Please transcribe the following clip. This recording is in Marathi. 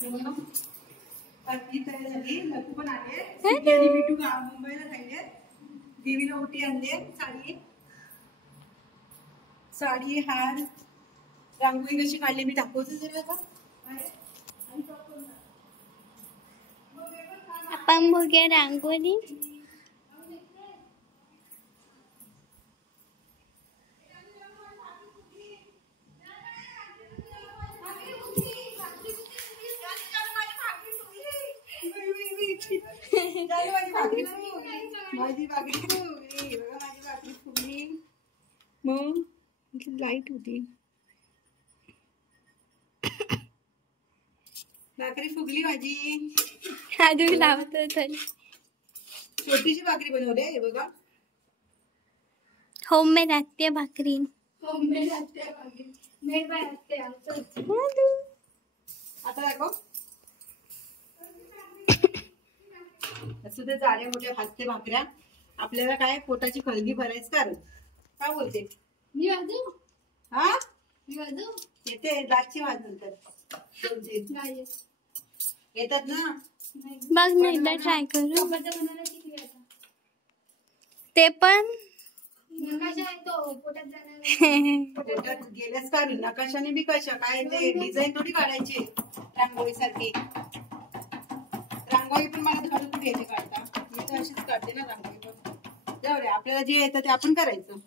करूया. आरती तयार झाली. लपू पण आले. आणि बिटू मुंबईला राहिले. देवीला ओटी आणले. साडी हार रांगोळी कशी काढली मी दाखवते जरा का. आपण बघूया रांगोळी. माझी भाकरी फुगली. बघा माझी भाकरी फुगली. मग लाईट होती. भाकरी फुगली माझी. अजून लावतो तर छोटीशी भाकरी बनवली आहे बघा. होममेड असते भाकरी. होममेड असते भाकरी. मेड बाय असते आमचं. आता दाखव. असं ते जाड्या मोठ्या भाजते भाकऱ्या. आपल्याला काय पोटाची खळगी भरायच कारण काय बोलते मी वाजू. हा मी वाजू येते. लाटची वाज नंतर येतात ना. बघ ना एकदा ट्राय करू. ते पण पोटात गेल्यास काढू. नकाशाने बी कशा काय ते डिझाईन थोडी काढायची रांगोळी सारखी. रांगोळी पण मला धरून घ्यायची काढता. मी तर अशीच काढते ना रांगोळी पण. जाऊ दे आपल्याला जे येतं ते आपण करायचं.